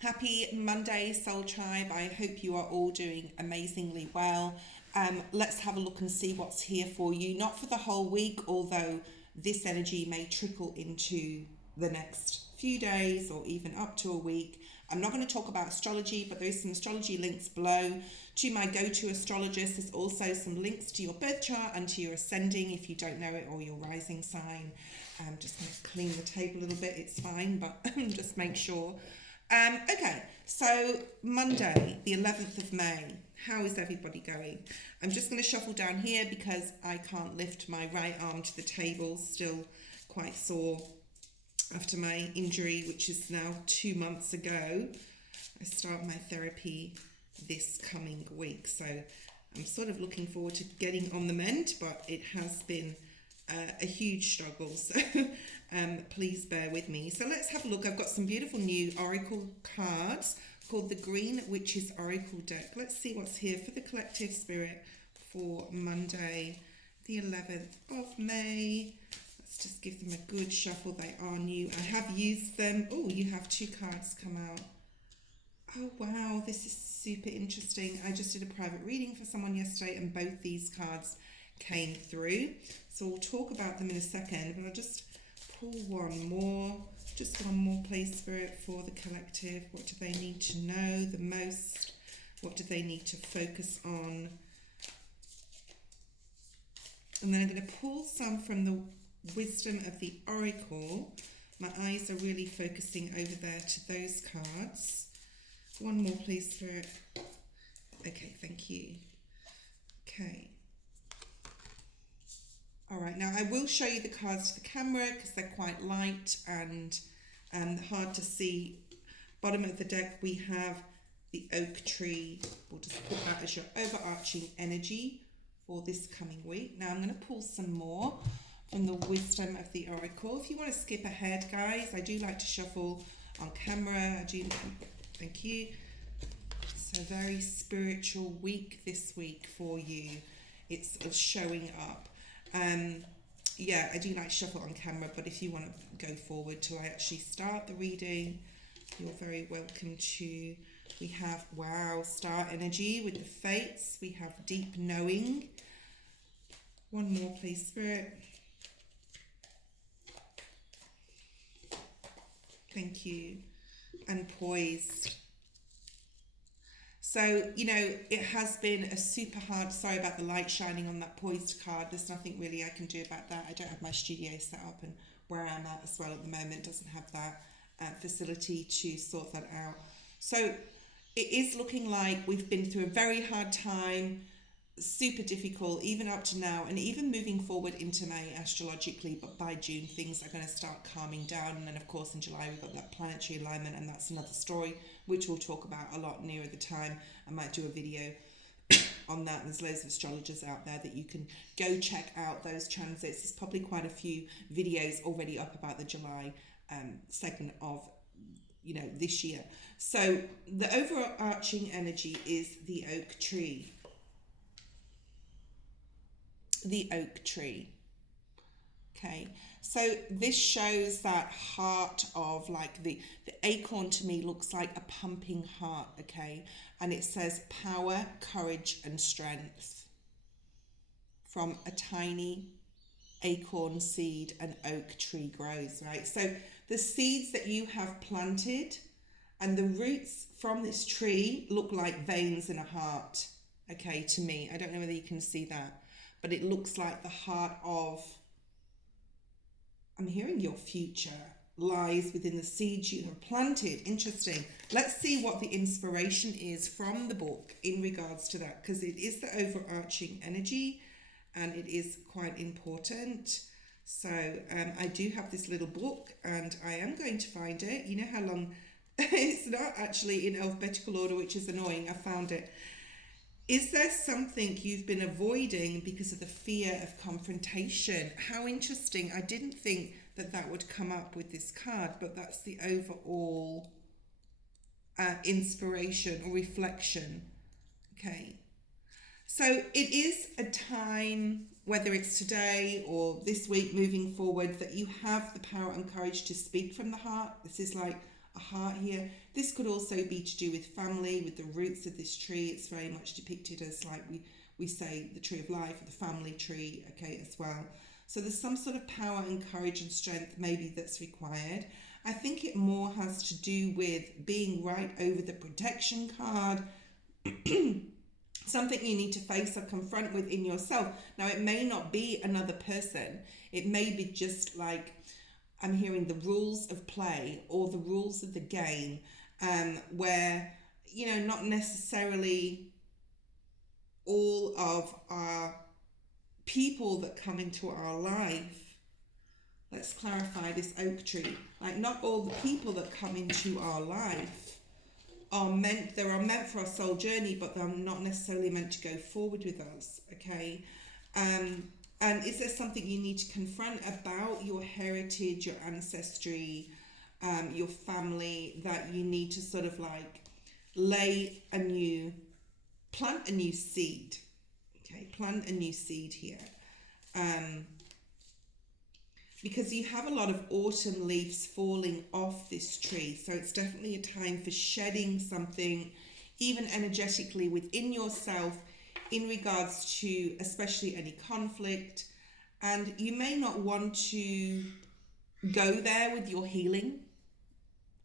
Happy Monday, Soul Tribe. I hope you are all doing amazingly well. Let's have a look and see what's here for you. Not for the whole week, although this energy may trickle into the next few days or even up to a week. I'm not going to talk about astrology, but there's some astrology links below to my go-to astrologist. There's also some links to your birth chart and to your ascending if you don't know it, or your rising sign. I'm just going to clean the table a little bit. It's fine, but just make sure. Okay, so Monday, the 11th of May, how is everybody going? I'm just going to shuffle down here because I can't lift my right arm to the table, still quite sore after my injury, which is now 2 months ago. I start my therapy this coming week, so I'm sort of looking forward to getting on the mend, but it has been a huge struggle, so please bear with me. So let's have a look. I've got some beautiful new oracle cards called the Green Witches Oracle deck. Let's see what's here for the collective spirit for Monday, the 11th of May. Let's just give them a good shuffle. They are new. I have used them. Oh, you have 2 cards come out. Oh, wow. This is super interesting. I just did a private reading for someone yesterday, and both these cards came through. So we'll talk about them in a second, but I'll just pull one more. Just one more, please, Spirit, for the collective. What do they need to know the most? What do they need to focus on? And then I'm going to pull some from the Wisdom of the Oracle. My eyes are really focusing over there to those cards. One more, please, Spirit. Okay, thank you. Okay. All right, now I will show you the cards to the camera because they're quite light and hard to see. Bottom of the deck, we have the oak tree. We'll just put that as your overarching energy for this coming week. Now I'm going to pull some more from the Wisdom of the Oracle. If you want to skip ahead, guys, I do like to shuffle on camera. I do. Thank you. So very spiritual week this week for you. It's showing up. Yeah, I do like shuffle on camera, but if you want to go forward till I actually start the reading, you're very welcome to. We have, wow, star energy with the fates. We have deep knowing. One more, please, Spirit. Thank you. And poised. So, you know, it has been a super hard, sorry about the light shining on that poised card. There's nothing really I can do about that. I don't have my studio set up, and where I'm at as well at the moment doesn't have that facility to sort that out. So it is looking like we've been through a very hard time, super difficult, even up to now, and even moving forward into May astrologically, but by June things are going to start calming down. And then of course in July we've got that planetary alignment, and that's another story which we'll talk about a lot nearer the time. I might do a video on that. There's loads of astrologers out there that you can go check out those transits. There's probably quite a few videos already up about the July segment of, you know, this year. So the overarching energy is the oak tree. The oak tree. Okay, so this shows that heart of, like, the acorn to me looks like a pumping heart. Okay, and it says power, courage and strength. From a tiny acorn seed, an oak tree grows, right? So the seeds that you have planted and the roots from this tree look like veins in a heart. Okay, to me, I don't know whether you can see that, but it looks like the heart of, I'm hearing your future lies within the seeds you have planted. Interesting. Let's see what the inspiration is from the book in regards to that, because it is the overarching energy and it is quite important. So I do have this little book and I am going to find it. You know how long, it's not actually in alphabetical order, which is annoying. I found it. Is there something you've been avoiding because of the fear of confrontation? How interesting. I didn't think that that would come up with this card, but that's the overall inspiration or reflection. Okay. So it is a time, whether it's today or this week moving forward, that you have the power and courage to speak from the heart. This is like a heart here. This could also be to do with family, with the roots of this tree. It's very much depicted as like we say the tree of life, or the family tree, okay, as well. So there's some sort of power and courage and strength maybe that's required. I think it more has to do with being right over the protection card. Something you need to face or confront within yourself. Now, it may not be another person. It may be just like, I'm hearing the rules of play or the rules of the game, where, you know, not necessarily all of our people that come into our life. Let's clarify this oak tree. Like, not all the people that come into our life are meant for our soul journey, but they're not necessarily meant to go forward with us, okay? And is there something you need to confront about your heritage, your ancestry, your family, that you need to sort of like plant a new seed, okay? Plant a new seed here. Because you have a lot of autumn leaves falling off this tree. So it's definitely a time for shedding something, even energetically within yourself, in regards to especially any conflict. And you may not want to go there with your healing.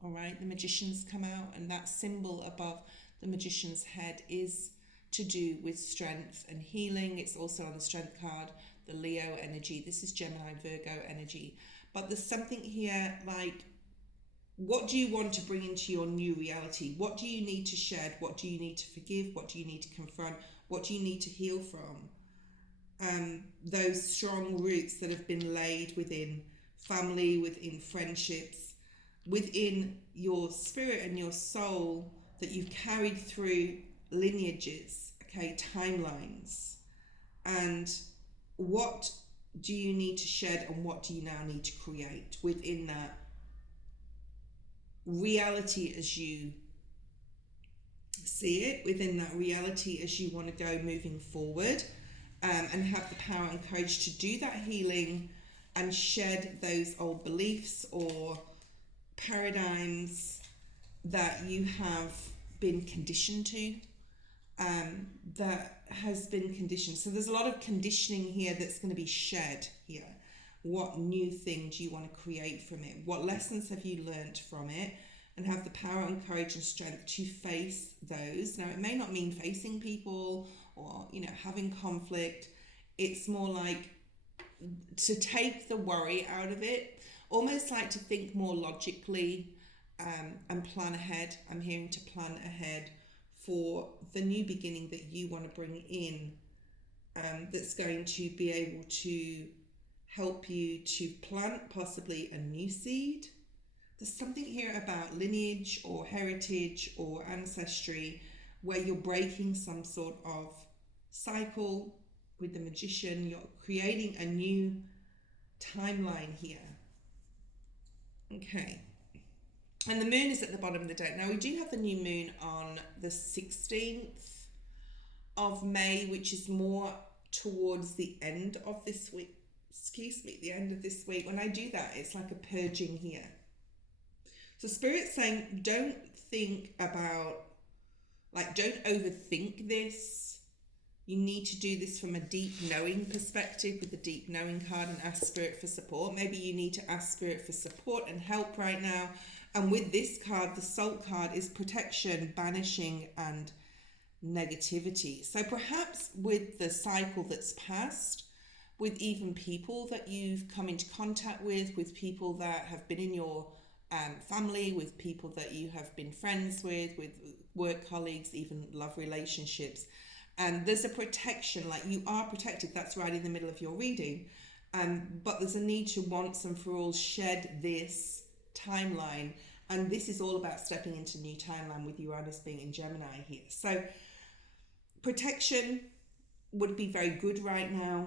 All right, the magician's come out, and that symbol above the magician's head is to do with strength and healing. It's also on the strength card, the Leo energy. This is Gemini, Virgo energy. But there's something here like, what do you want to bring into your new reality? What do you need to shed? What do you need to forgive? What do you need to confront? What do you need to heal from? Those strong roots that have been laid within family, within friendships, within your spirit and your soul, that you've carried through lineages, okay, timelines. And what do you need to shed, and what do you now need to create within that reality as you see it, within that reality as you want to go moving forward, and have the power and courage to do that healing and shed those old beliefs or paradigms that you have been conditioned to, that has been conditioned. So there's a lot of conditioning here that's going to be shed here. What new thing do you want to create from it? What lessons have you learnt from it? And have the power and courage and strength to face those. Now, it may not mean facing people or, you know, having conflict. It's more like to take the worry out of it, almost like to think more logically, and plan ahead. I'm hearing to plan ahead for the new beginning that you want to bring in, that's going to be able to help you to plant possibly a new seed. There's something here about lineage or heritage or ancestry where you're breaking some sort of cycle with the magician. You're creating a new timeline here. Okay. And the moon is at the bottom of the deck. Now, we do have the new moon on the 16th of May, which is more towards the end of this week. Excuse me, the end of this week. When I do that, it's like a purging here. So Spirit's saying, don't think about, like, don't overthink this. You need to do this from a deep knowing perspective with the deep knowing card, and ask Spirit for support. Maybe you need to ask Spirit for support and help right now. And with this card, the Salt card is protection, banishing, and negativity. So perhaps with the cycle that's passed, with even people that you've come into contact with people that have been in your family, with people that you have been friends with work colleagues, even love relationships. And there's a protection, like you are protected. That's right in the middle of your reading. But there's a need to once and for all shed this timeline. And this is all about stepping into new timeline with Uranus being in Gemini here. So protection would be very good right now.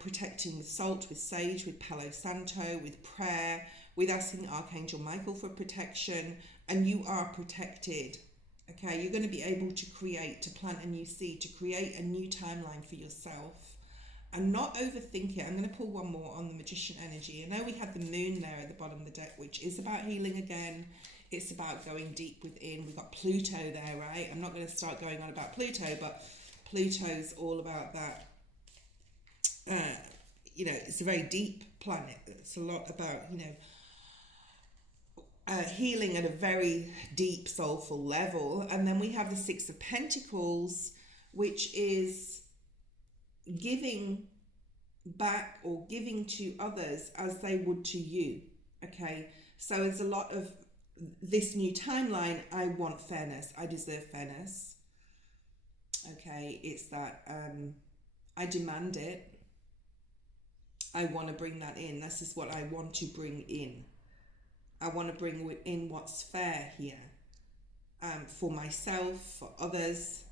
Protecting with salt, with sage, with Palo Santo, with prayer, with asking Archangel Michael for protection. And you are protected. Okay, you're going to be able to plant a new seed, to create a new timeline for yourself, and not overthink it. I'm going to pull one more on the Magician energy. I know we have the moon there at the bottom of the deck, which is about healing again. It's about going deep within. We've got Pluto there, right? I'm not going to start going on about Pluto, but Pluto's all about that. It's a very deep planet. It's a lot about, healing at a very deep, soulful level. And then we have the Six of Pentacles, which is giving back or giving to others as they would to you. Okay, so there's a lot of this new timeline. I want fairness. I deserve fairness. Okay, it's that I demand it. I want to bring that in. This is what I want to bring in. I want to bring in what's fair here, for myself, for others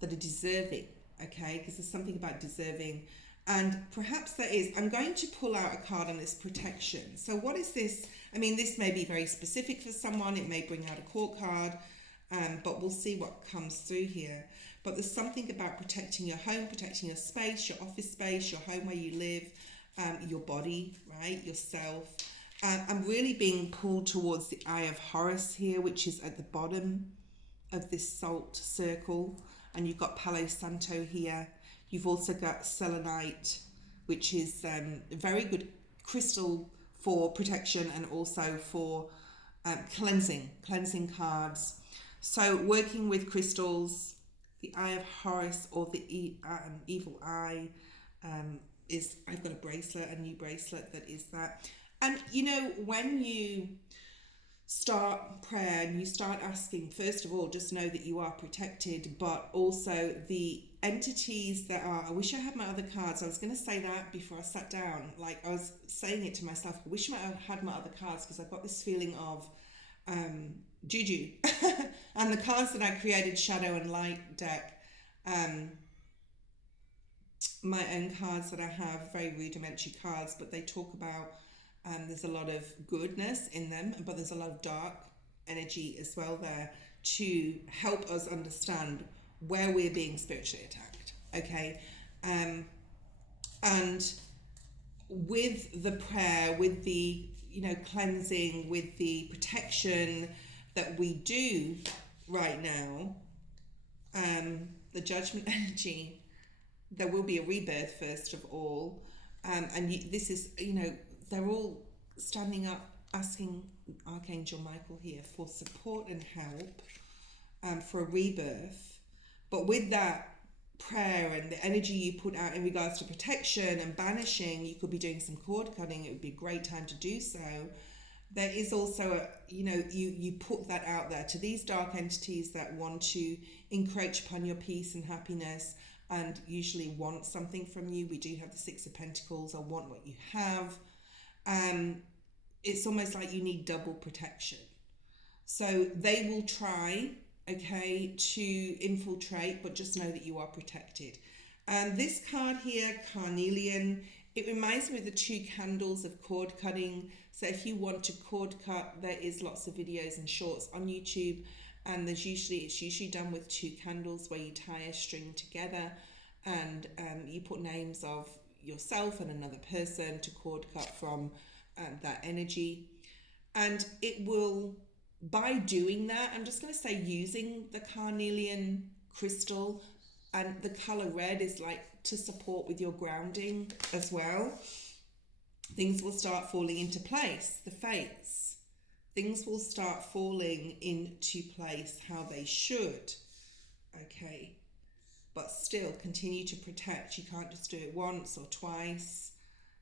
that are deserving. Okay, because there's something about deserving. And perhaps there is. I'm going to pull out a card on this protection. So what is this? I mean, this may be very specific for someone. It may bring out a court card, but we'll see what comes through here. But there's something about protecting your home, protecting your space, your office space, your home where you live, your body, right, yourself. I'm really being pulled towards the Eye of Horus here, which is at the bottom of this salt circle. And you've got Palo Santo here. You've also got selenite, which is a very good crystal for protection and also for cleansing cards. So working with crystals, the Eye of Horus or the Evil Eye is, I've got a new bracelet that is that. And when you start prayer and you start asking, first of all, just know that you are protected, but also the entities that are, I wish I had my other cards. I was going to say that before I sat down. Like, I was saying it to myself, I wish I had my other cards, because I've got this feeling of juju. And the cards that I created, Shadow and Light deck, my own cards that I have, very rudimentary cards, but they talk about there's a lot of goodness in them, but there's a lot of dark energy as well there to help us understand where we're being spiritually attacked. Okay, and with the prayer, with the cleansing, with the protection that we do right now, the judgment energy, there will be a rebirth first of all, and this is they're all standing up asking Archangel Michael here for support and help, for a rebirth. But with that prayer and the energy you put out in regards to protection and banishing, you could be doing some cord cutting. It would be a great time to do so. There is also you put that out there to these dark entities that want to encroach upon your peace and happiness and usually want something from you. We do have the Six of Pentacles. I want what you have. It's almost like you need double protection. So they will try, okay, to infiltrate, but just know that you are protected. This card here, Carnelian, it reminds me of the two candles of cord cutting. So if you want to cord cut, there is lots of videos and shorts on YouTube, and it's usually done with two candles where you tie a string together and you put names of yourself and another person to cord cut from that energy. And it will, by doing that, I'm just going to say using the carnelian crystal, and the color red is like to support with your grounding as well, things will start falling into place. The fates, things will start falling into place how they should. Okay, but still continue to protect. You can't just do it once or twice.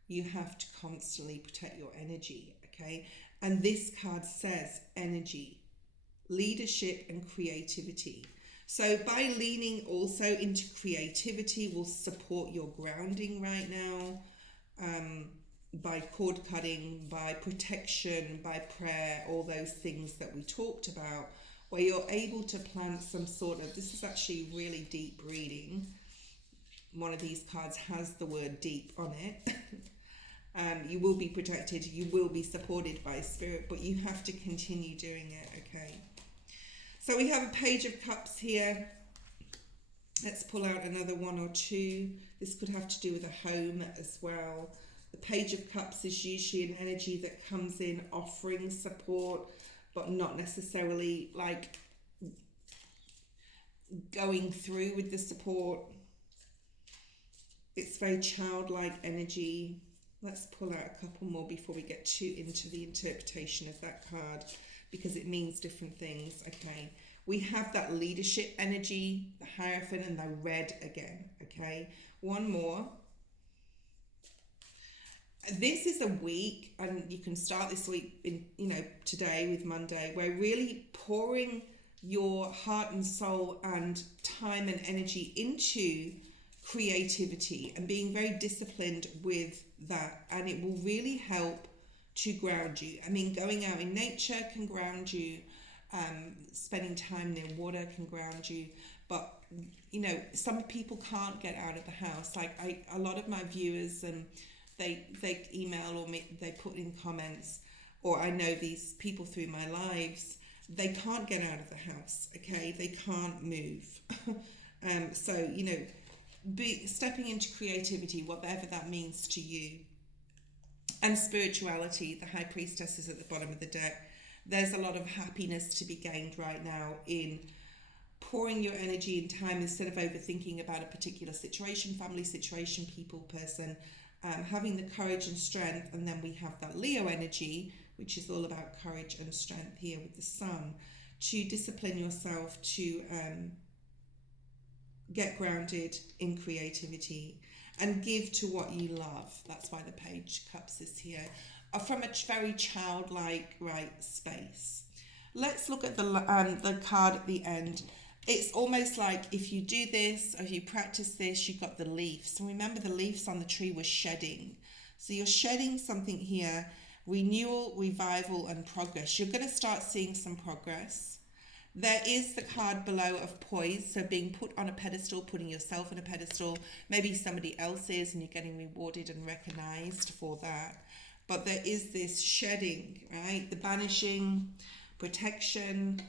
You have to constantly protect your energy. Okay, and this card says energy, leadership and creativity. So by leaning also into creativity will support your grounding right now, by cord cutting, by protection, by prayer, all those things that we talked about, where you're able to plant some sort of, this is actually really deep reading. One of these cards has the word deep on it. You will be protected, you will be supported by spirit, but you have to continue doing it, okay? So we have a Page of Cups here. Let's pull out another one or two. This could have to do with a home as well. The Page of Cups is usually an energy that comes in offering support, but not necessarily like going through with the support. It's very childlike energy. Let's pull out a couple more before we get too into the interpretation of that card, because it means different things. Okay, we have that leadership energy, the Hierophant, and the red again. Okay, one more. This is a week, and you can start this week in, today with Monday, where really pouring your heart and soul and time and energy into creativity and being very disciplined with that, and it will really help to ground you. I mean, going out in nature can ground you, spending time near water can ground you, but some people can't get out of the house. Like a lot of my viewers, they email or they put in comments, or I know these people through my lives, they can't get out of the house. Okay, they can't move. So be stepping into creativity, whatever that means to you. And spirituality, the High Priestess is at the bottom of the deck. There's a lot of happiness to be gained right now in pouring your energy and time, instead of overthinking about a particular situation, family situation, people, person, having the courage and strength. And then we have that Leo energy, which is all about courage and strength here with the Sun, to discipline yourself to get grounded in creativity and give to what you love. That's why the Page Cups is here, from a very childlike space. Let's look at the card at the end. It's almost like if you do this, or if you practice this, you've got the leaves. So remember, the leaves on the tree were shedding. So you're shedding something here: renewal, revival, and progress. You're going to start seeing some progress. There is the card below of poise, so being put on a pedestal, putting yourself on a pedestal. Maybe somebody else is, and you're getting rewarded and recognized for that. But there is this shedding, right? The banishing, protection,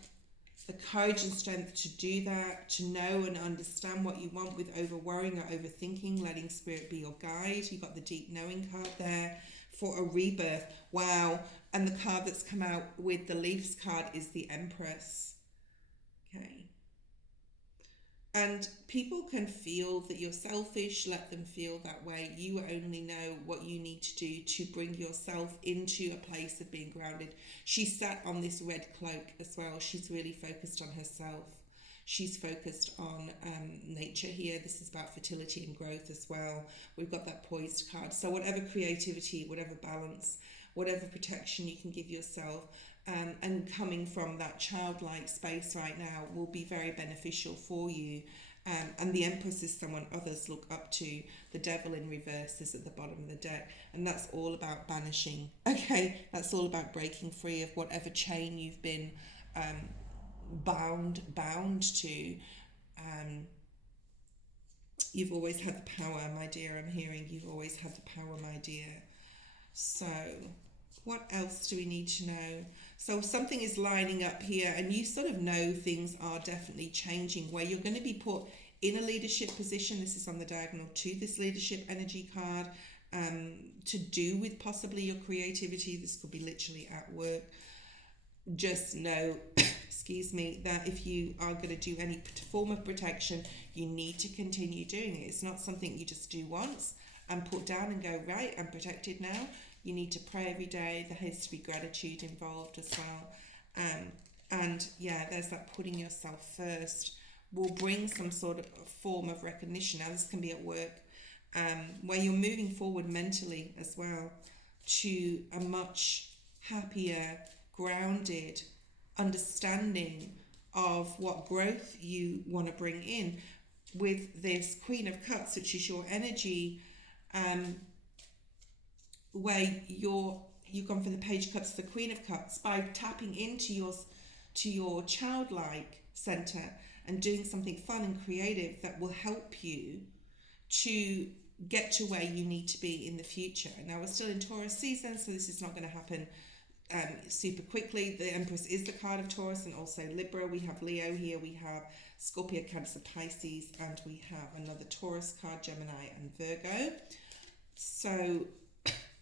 the courage and strength to do that, to know and understand what you want with over worrying or overthinking, letting spirit be your guide. You've got the deep knowing card there for a rebirth. Wow. And the card that's come out with the Leafs card is the Empress. Okay. And people can feel that you're selfish, let them feel that way. You only know what you need to do to bring yourself into a place of being grounded. She sat on this red cloak as well. She's really focused on herself. She's focused on nature here. This is about fertility and growth as well. We've got that poised card. So whatever creativity, whatever balance, whatever protection you can give yourself, and coming from that childlike space right now will be very beneficial for you. And the Empress is someone others look up to. The Devil in reverse is at the bottom of the deck, and that's all about banishing. Okay, that's all about breaking free of whatever chain you've been bound to. You've always had the power, my dear. I'm hearing you've always had the power, my dear. So what else do we need to know? So something is lining up here, and you sort of know things are definitely changing, where you're going to be put in a leadership position. This is on the diagonal to this leadership energy card, to do with possibly your creativity. This could be literally at work. Just know, excuse me, that if you are going to do any form of protection, you need to continue doing it. It's not something you just do once and put down and go, right, I'm protected now. You need to pray every day. There has to be gratitude involved as well. And yeah, there's that putting yourself first will bring some sort of form of recognition. Now, this can be at work, where you're moving forward mentally as well to a much happier, grounded understanding of what growth you want to bring in with this Queen of Cups, which is your energy, where you've gone from the Page of Cups to the Queen of Cups by tapping into your childlike center and doing something fun and creative that will help you to get to where you need to be in the future. Now, we're still in Taurus season, so this is not going to happen super quickly. The Empress is the card of Taurus and also Libra. We have Leo here, we have Scorpio, Cancer, Pisces, and we have another Taurus card, Gemini and Virgo. So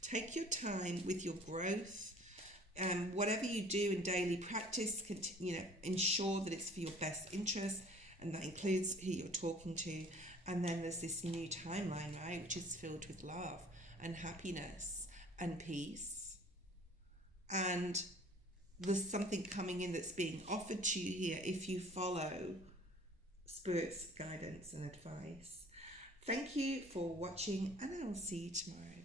take your time with your growth. Whatever you do in daily practice, ensure that it's for your best interest, and that includes who you're talking to. And then there's this new timeline, right, which is filled with love and happiness and peace. And there's something coming in that's being offered to you here if you follow Spirit's guidance and advice. Thank you for watching, and I will see you tomorrow.